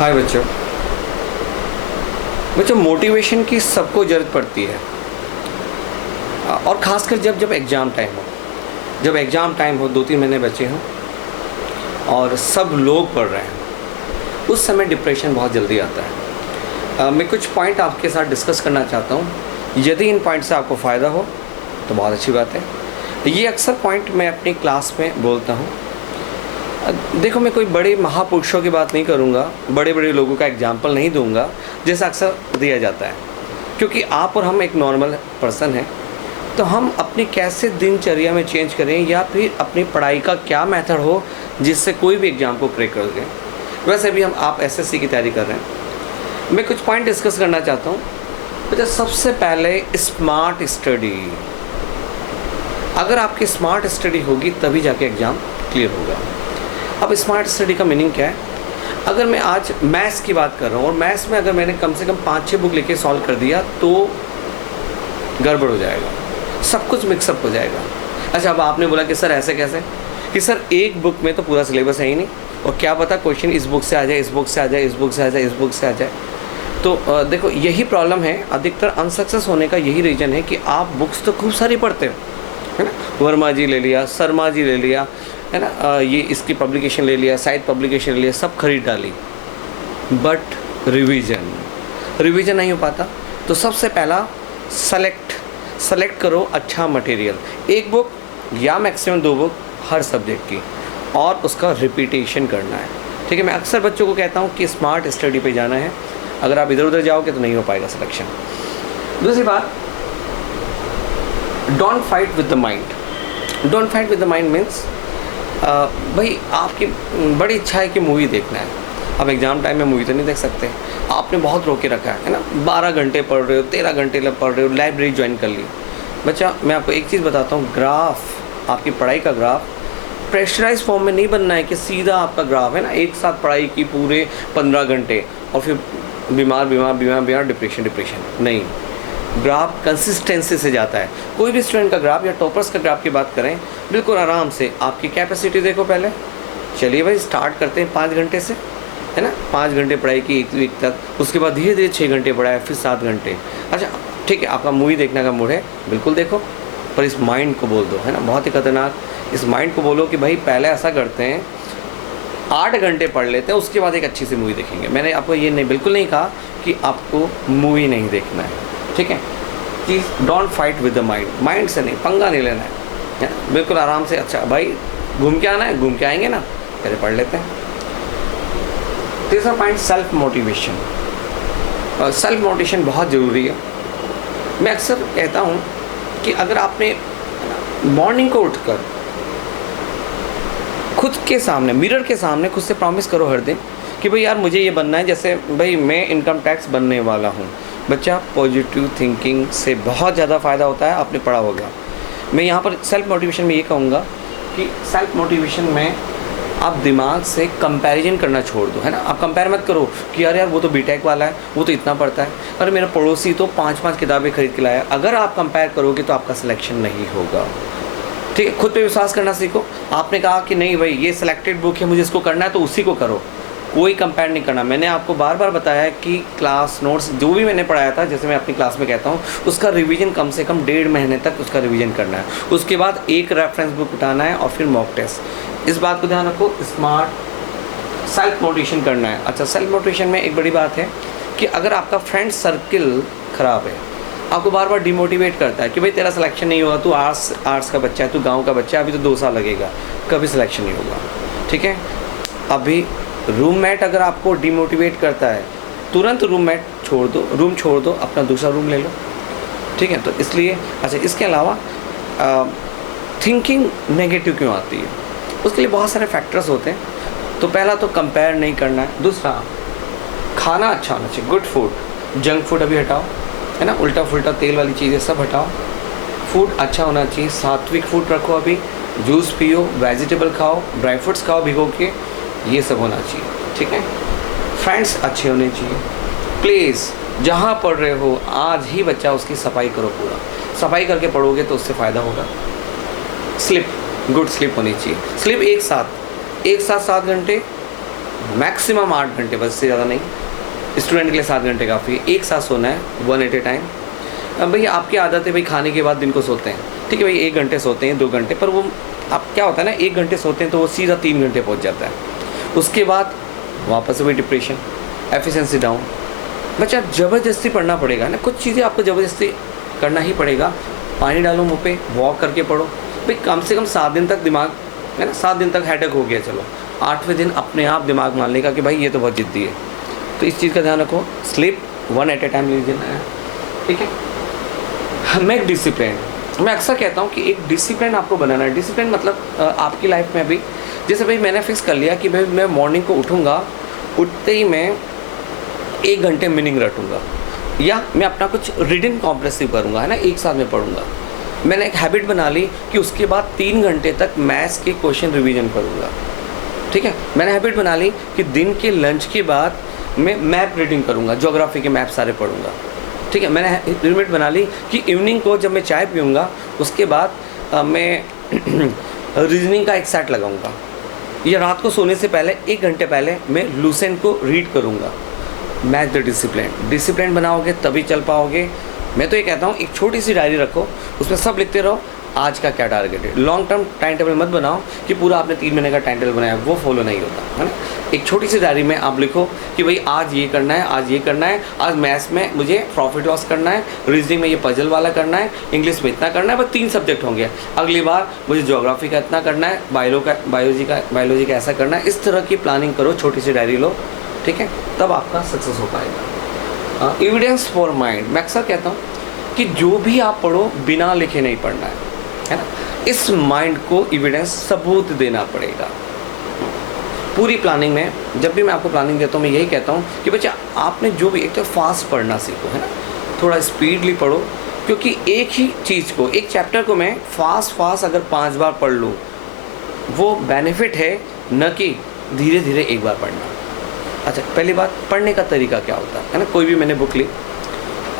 हाय बच्चों। बच्चों, मोटिवेशन की सबको ज़रूरत पड़ती है, और ख़ासकर जब जब एग्ज़ाम टाइम हो। जब एग्ज़ाम टाइम हो, 2-3 महीने बचे हों और सब लोग पढ़ रहे हैं, उस समय डिप्रेशन बहुत जल्दी आता है। मैं कुछ पॉइंट आपके साथ डिस्कस करना चाहता हूँ। यदि इन पॉइंट से आपको फ़ायदा हो तो बहुत अच्छी बात है। ये अक्सर पॉइंट मैं अपनी क्लास में बोलता हूँ। देखो, मैं कोई बड़े महापुरुषों की बात नहीं करूँगा, बड़े बड़े लोगों का एग्जाम्पल नहीं दूँगा जैसा अक्सर दिया जाता है, क्योंकि आप और हम एक नॉर्मल पर्सन हैं। तो हम अपनी कैसे दिनचर्या में चेंज करें, या फिर अपनी पढ़ाई का क्या मेथड हो जिससे कोई भी एग्ज़ाम को क्रैक कर दें। वैसे भी आप एसएससी की तैयारी कर रहे हैं। मैं कुछ पॉइंट डिस्कस करना चाहता हूँ। तो सबसे पहले स्मार्ट स्टडी। अगर आपकी स्मार्ट स्टडी होगी तभी जाके एग्ज़ाम क्लियर होगा। अब स्मार्ट स्टडी का मीनिंग क्या है? अगर मैं आज मैथ्स की बात कर रहा हूँ और मैथ्स में अगर मैंने कम से कम 5-6 बुक लेके सॉल्व कर दिया तो गड़बड़ हो जाएगा, सब कुछ मिक्सअप हो जाएगा। अच्छा, अब आपने बोला कि सर ऐसे कैसे? कि सर एक बुक में तो पूरा सिलेबस है ही नहीं, और क्या पता क्वेश्चन इस बुक से आ जाए, इस बुक से आ जाए, इस बुक से आ जाए, इस बुक से आ जाए। तो देखो, यही प्रॉब्लम है। अधिकतर अनसक्सेस होने का यही रीज़न है कि आप बुक्स तो खूब सारी पढ़ते हो, है ना। वर्मा जी ले लिया, शर्मा जी ले लिया, है ना, ये इसकी पब्लिकेशन ले लिया, साइड पब्लिकेशन ले लिया, सब खरीद डाली, बट रिवीजन नहीं हो पाता। तो सबसे पहला सेलेक्ट करो अच्छा मटेरियल, एक बुक या मैक्सिमम 2 बुक हर सब्जेक्ट की, और उसका रिपीटेशन करना है। ठीक है, मैं अक्सर बच्चों को कहता हूँ कि स्मार्ट स्टडी पे जाना है। अगर आप इधर उधर जाओगे तो नहीं हो पाएगा सिलेक्शन। दूसरी बात, don't fight with the mind. Don't fight with the mind means भाई आपकी बड़ी इच्छा है कि मूवी देखना है। अब एग्ज़ाम टाइम में मूवी तो नहीं देख सकते, आपने बहुत रोके रखा है ना। 12 घंटे पढ़ रहे हो, 13 घंटे पढ़ रहे हो, लाइब्रेरी ज्वाइन कर ली। बच्चा, मैं आपको एक चीज़ बताता हूँ, ग्राफ, आपकी पढ़ाई का ग्राफ प्रेशराइज फॉर्म में नहीं बनना है कि सीधा आपका ग्राफ है ना, एक साथ पढ़ाई की पूरे 15 घंटे और फिर बीमार डिप्रेशन नहीं। ग्राफ कंसिस्टेंसी से जाता है। कोई भी स्टूडेंट का ग्राफ या टॉपर्स का ग्राफ की बात करें, बिल्कुल आराम से आपकी कैपेसिटी देखो पहले। चलिए भाई, स्टार्ट करते हैं 5 घंटे से, है ना। 5 घंटे पढ़ाई की एक वीक तक, उसके बाद धीरे धीरे 6 घंटे पढ़ाया, फिर 7 घंटे। अच्छा ठीक है, आपका मूवी देखने का मूड है, बिल्कुल देखो, पर इस माइंड को बोल दो, है ना, बहुत ही खतरनाक। इस माइंड को बोलो कि भाई पहले ऐसा करते हैं, 8 घंटे पढ़ लेते हैं, उसके बाद एक अच्छी सी मूवी देखेंगे। मैंने आपको ये नहीं, बिल्कुल नहीं कहा कि आपको मूवी नहीं देखना है, ठीक है। कि don't fight with the mind से नहीं, पंगा नहीं लेना है, बिल्कुल आराम से। अच्छा भाई, घूम के आना है, घूम के आएंगे ना, पहले पढ़ लेते हैं। तीसरा point, self motivation. Self motivation बहुत ज़रूरी है। मैं अक्सर कहता हूँ कि अगर आपने मॉर्निंग को उठकर खुद के सामने, मिरर के सामने खुद से प्रॉमिस करो हर दिन कि भाई यार मुझे ये बनना है, जैसे भाई मैं इनकम टैक्स बनने वाला हूँ। बच्चा, पॉजिटिव थिंकिंग से बहुत ज़्यादा फ़ायदा होता है, आपने पढ़ा होगा। मैं यहाँ पर सेल्फ मोटिवेशन में ये कहूँगा कि सेल्फ मोटिवेशन में आप दिमाग से कंपैरिजन करना छोड़ दो, है ना। आप कंपेयर मत करो कि यार वो तो बीटेक वाला है, वो तो इतना पढ़ता है, अरे मेरा पड़ोसी तो 5-5 किताबें खरीद के लाया। अगर आप कंपेयर करोगे तो आपका सिलेक्शन नहीं होगा, ठीक है। खुद पे विश्वास करना सीखो। आपने कहा कि नहीं भाई ये सिलेक्टेड बुक है, मुझे इसको करना है, तो उसी को करो, कोई कंपेयर नहीं करना। मैंने आपको बार बार बताया है कि क्लास नोट्स जो भी मैंने पढ़ाया था, जैसे मैं अपनी क्लास में कहता हूँ, उसका रिवीजन कम से कम 1.5 महीने तक उसका रिवीजन करना है। उसके बाद एक रेफरेंस बुक उठाना है और फिर मॉक टेस्ट। इस बात को ध्यान रखो। स्मार्ट सेल्फ मोटिवेशन करना है। अच्छा, सेल्फ मोटिवेशन में एक बड़ी बात है कि अगर आपका फ्रेंड सर्किल ख़राब है, आपको बार बार डिमोटिवेट करता है कि भाई तेरा सिलेक्शन नहीं होगा, तू आर्ट्स का बच्चा है, तू गाँव का बच्चा है, अभी तो 2 साल लगेगा, कभी सिलेक्शन नहीं होगा, ठीक है। अभी रूममेट अगर आपको डिमोटिवेट करता है, तुरंत रूम छोड़ दो, अपना दूसरा रूम ले लो, ठीक है। तो इसलिए अच्छा, इसके अलावा थिंकिंग नेगेटिव क्यों आती है, उसके लिए बहुत सारे फैक्टर्स होते हैं। तो पहला तो कंपेयर नहीं करना है। दूसरा, खाना अच्छा होना चाहिए, गुड फूड। जंक फूड अभी हटाओ, है ना, उल्टा फुल्टा तेल वाली चीज़ें सब हटाओ। फूड अच्छा होना चाहिए, सात्विक फूड रखो। अभी जूस पियो, वेजिटेबल खाओ, ड्राई फ्रूट्स खाओ भिगो के, ये सब होना चाहिए, ठीक है। फ्रेंड्स अच्छे होने चाहिए। प्लीज़ जहाँ पढ़ रहे हो आज ही बच्चा उसकी सफाई करो, पूरा सफाई करके पढ़ोगे तो उससे फ़ायदा होगा। स्लिप, गुड स्लिप होनी चाहिए। स्लिप एक साथ 7 घंटे मैक्सिमम 8 घंटे, बस से ज़्यादा नहीं। स्टूडेंट के लिए 7 घंटे काफ़ी है। एक साथ सोना है, 1 एट ए टाइम। अब भाई आपकी आदत है भाई खाने के बाद दिन को सोते हैं, ठीक है भाई 1 घंटे सोते हैं, 2 घंटे, पर वो आप क्या होता है ना 1 घंटे सोते हैं तो वो सीधा 3 घंटे पहुँच जाता है। उसके बाद वापस से वही डिप्रेशन, एफिशिएंसी डाउन। बच्चा ज़बरदस्ती पढ़ना पड़ेगा ना, कुछ चीज़ें आपको ज़बरदस्ती करना ही पड़ेगा। पानी डालो मुँह पे, वॉक करके पढ़ो भाई, कम से कम 7 दिन तक दिमाग है ना, 7 दिन तक हेडेक हो गया, चलो 8वें दिन अपने आप दिमाग मान लेगा कि भाई ये तो बहुत ज़िद्दी है। तो इस चीज़ का ध्यान रखो। स्लीप 1 एट ए टाइम लीजिए, ठीक है। मैं एक डिसिप्लिन, मैं अक्सर कहता हूँ कि एक डिसिप्लिन आपको बनाना है। डिसिप्लिन मतलब आपकी लाइफ में अभी जैसे भाई मैंने फिक्स कर लिया कि भाई मैं मॉर्निंग को उठूँगा, उठते ही मैं 1 घंटे मीनिंग रटूँगा, या मैं अपना कुछ रीडिंग कॉम्प्रेसिव करूँगा, है ना, एक साथ में पढ़ूँगा। मैंने एक हैबिट बना ली कि उसके बाद 3 घंटे तक मैथ्स के क्वेश्चन रिवीजन करूँगा, ठीक है। मैंने हैबिट बना ली कि दिन के लंच के बाद मैं मैप रीडिंग करूँगा, ज्योग्राफी के मैप सारे पढ़ूँगा, ठीक है। मैंने लिमिट बना ली कि इवनिंग को जब मैं चाय पीऊँगा उसके बाद मैं रीजनिंग का एक सेट लगाऊँगा, या रात को सोने से पहले 1 घंटे पहले मैं लूसेंट को रीड करूँगा। मैच द डिसिप्लिन बनाओगे तभी चल पाओगे। मैं तो ये कहता हूँ एक छोटी सी डायरी रखो, उसमें सब लिखते रहो आज का क्या टारगेट है। लॉन्ग टर्म टाइम टेबल मत बनाओ कि पूरा आपने 3 महीने का टाइम टेबल बनाया, वो फॉलो नहीं होता, है ना। एक छोटी सी डायरी में आप लिखो कि भाई आज ये करना है, आज ये करना है, आज मैथ्स में मुझे प्रॉफिट लॉस करना है, रीजनिंग में ये पजल वाला करना है, इंग्लिश में इतना करना है, बस 3 सब्जेक्ट होंगे। अगली बार मुझे ज्योग्राफी का इतना करना है, बायोलॉजी का ऐसा करना है। इस तरह की प्लानिंग करो, छोटी सी डायरी लो, ठीक है, तब आपका सक्सेस हो पाएगा। एविडेंस फॉर माइंड, मैं अक्सर कहता हूँ कि जो भी आप पढ़ो बिना लिखे नहीं पढ़ना है ना। इस माइंड को एविडेंस, सबूत देना पड़ेगा। पूरी प्लानिंग में जब भी मैं आपको प्लानिंग देता हूँ मैं यही कहता हूँ कि बच्चा आपने जो भी, एक तो फास्ट पढ़ना सीखो, है ना, थोड़ा स्पीडली पढ़ो, क्योंकि एक ही चीज़ को, एक चैप्टर को मैं फास्ट अगर 5 बार पढ़ लूँ वो बेनिफिट है, न कि धीरे धीरे एक बार पढ़ना। अच्छा, पहली बात पढ़ने का तरीका क्या होता है ना। कोई भी मैंने बुक ली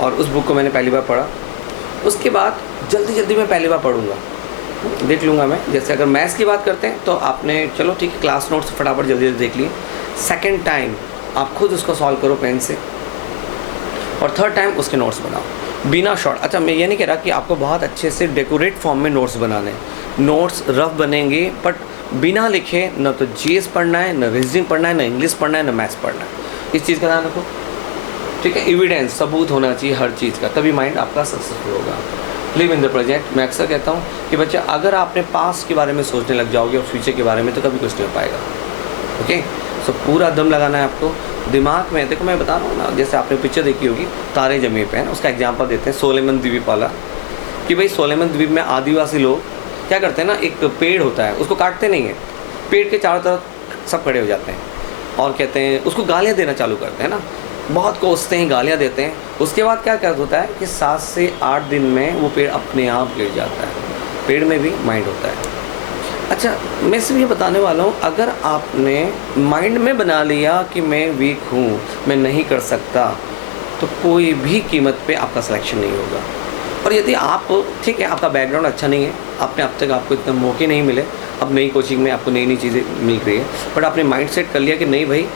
और उस बुक को मैंने पहली बार पढ़ा, उसके बाद जल्दी मैं पहली बार पढ़ूंगा, देख लूँगा मैं। जैसे अगर मैथ्स की बात करते हैं तो आपने चलो ठीक है क्लास नोट्स फटाफट जल्दी देख लिए, सेकंड टाइम आप खुद उसको सॉल्व करो पेन से, और थर्ड टाइम उसके नोट्स बनाओ बिना शॉर्ट। अच्छा, मैं ये नहीं कह रहा कि आपको बहुत अच्छे से डेकोरेट फॉर्म में नोट्स बनाने, नोट्स रफ बनेंगे बट बिना लिखे, न तो जीएस पढ़ना है, न रीजनिंग पढ़ना है, न इंग्लिश पढ़ना है, न मैथ्स पढ़ना है। इस चीज़ का ध्यान रखो, ठीक है। एविडेंस, सबूत होना चाहिए हर चीज़ का, तभी माइंड आपका सक्सेसफुल होगा। लिव इन द प्रेजेंट, मैं अक्सर कहता हूँ कि बच्चा अगर आपने पास्ट के बारे में सोचने लग जाओगे और फ्यूचर के बारे में तो कभी कुछ नहीं हो पाएगा, ओके। सो पूरा दम लगाना है आपको दिमाग में। देखो मैं बता रहा हूँ ना, जैसे आपने पिक्चर देखी होगी तारे ज़मीन पे, है ना, उसका एग्जाम्पल देते हैं सोलेमन द्वीप वाला, कि भाई सोलेमन द्वीप में आदिवासी लोग क्या करते हैं ना, एक पेड़ होता है उसको काटते नहीं है, पेड़ के चारों तरफ सब खड़े हो जाते हैं और कहते हैं, उसको गालियाँ देना चालू करते हैं ना, बहुत कोसते हैं, गालियाँ देते हैं। उसके बाद क्या होता है कि 7 से 8 दिन में वो पेड़ अपने आप गिर जाता है। पेड़ में भी माइंड होता है। अच्छा, मैं सिर्फ ये बताने वाला हूँ, अगर आपने माइंड में बना लिया कि मैं वीक हूँ, मैं नहीं कर सकता, तो कोई भी कीमत पे आपका सिलेक्शन नहीं होगा। और यदि आप, ठीक है, आपका बैकग्राउंड अच्छा नहीं है, आपने अब तक आपको इतने मौके नहीं मिले, अब नई कोचिंग में आपको नई चीज़ें मिल रही है, बट आपने माइंड सेट कर लिया कि नहीं भाई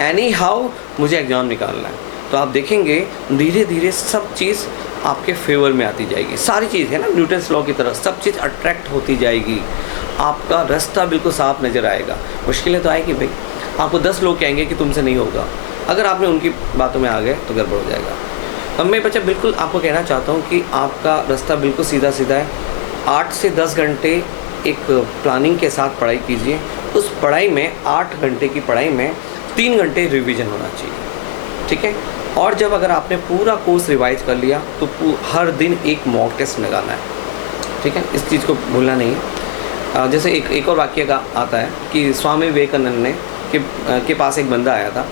एनी हाउ मुझे एग्ज़ाम निकालना है, तो आप देखेंगे धीरे धीरे सब चीज़ आपके फेवर में आती जाएगी। सारी चीज़ है ना, न्यूटन्स लॉ की तरह सब चीज़ अट्रैक्ट होती जाएगी, आपका रास्ता बिल्कुल साफ नज़र आएगा। मुश्किलें तो आएगी भाई, आपको 10 लोग कहेंगे कि तुमसे नहीं होगा, अगर आपने उनकी बातों में आ गए तो गड़बड़ हो जाएगा। अब मैं बच्चा बिल्कुल आपको कहना चाहता हूँ कि आपका रास्ता बिल्कुल सीधा है। 8 से 10 घंटे एक प्लानिंग के साथ पढ़ाई कीजिए। उस पढ़ाई में 8 घंटे की पढ़ाई में 3 घंटे रिवीजन होना चाहिए, ठीक है। और जब अगर आपने पूरा कोर्स रिवाइज कर लिया तो हर दिन एक मॉक टेस्ट लगाना है, ठीक है, इस चीज़ को भूलना नहीं है। जैसे एक और वाक्य का आता है कि स्वामी विवेकानंद ने के पास एक बंदा आया था,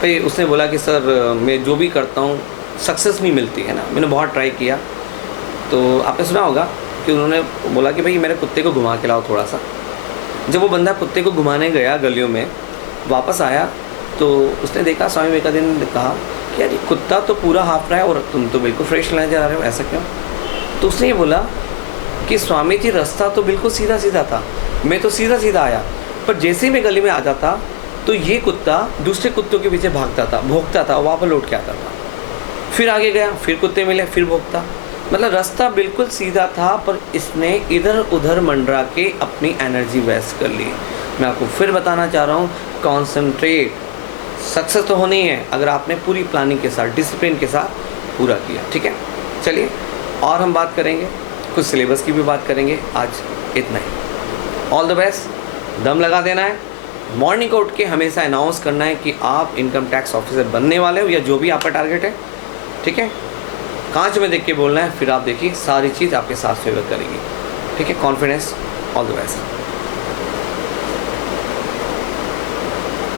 फिर उसने बोला कि सर मैं जो भी करता हूँ सक्सेस नहीं मिलती है ना, मैंने बहुत ट्राई किया। तो आपने सुना होगा कि उन्होंने बोला कि भाई मेरे कुत्ते को घुमा के लाओ थोड़ा सा। जब वो बंदा कुत्ते को घुमाने गया गलियों में, वापस आया तो उसने देखा, स्वामी विवेकानंद ने कहा कि यार कुत्ता तो पूरा हाफ रहा है और तुम तो बिल्कुल फ्रेश नजर आ रहे हो, ऐसा क्यों? तो उसने ये बोला कि स्वामी जी रास्ता तो बिल्कुल सीधा था, मैं तो सीधा आया, पर जैसे ही मैं गली में आ जाता तो तो ये कुत्ता दूसरे कुत्तों के पीछे भागता था, भौंकता था, वहाँ पर लौट के आता था। फिर आगे गया, फिर कुत्ते मिले, फिर भौंकता। मतलब रास्ता बिल्कुल सीधा था, पर इसने इधर उधर मंडरा के अपनी एनर्जी वेस्ट कर ली। मैं आपको फिर बताना चाह रहा हूँ, कॉन्सेंट्रेट। सक्सेस तो होनी है अगर आपने पूरी प्लानिंग के साथ, डिसिप्लिन के साथ पूरा किया। ठीक है, चलिए और हम बात करेंगे, कुछ सिलेबस की भी बात करेंगे। आज इतना ही। All the best. दम लगा देना है, मॉर्निंग को उठ के हमेशा अनाउंस करना है कि आप इनकम टैक्स ऑफिसर बनने वाले हो या जो भी आपका टारगेट है। ठीक है, कांच में देख के बोलना है, फिर आप देखिए सारी चीज़ आपके साथ फेवर करेगी। ठीक है, कॉन्फिडेंस। All the best.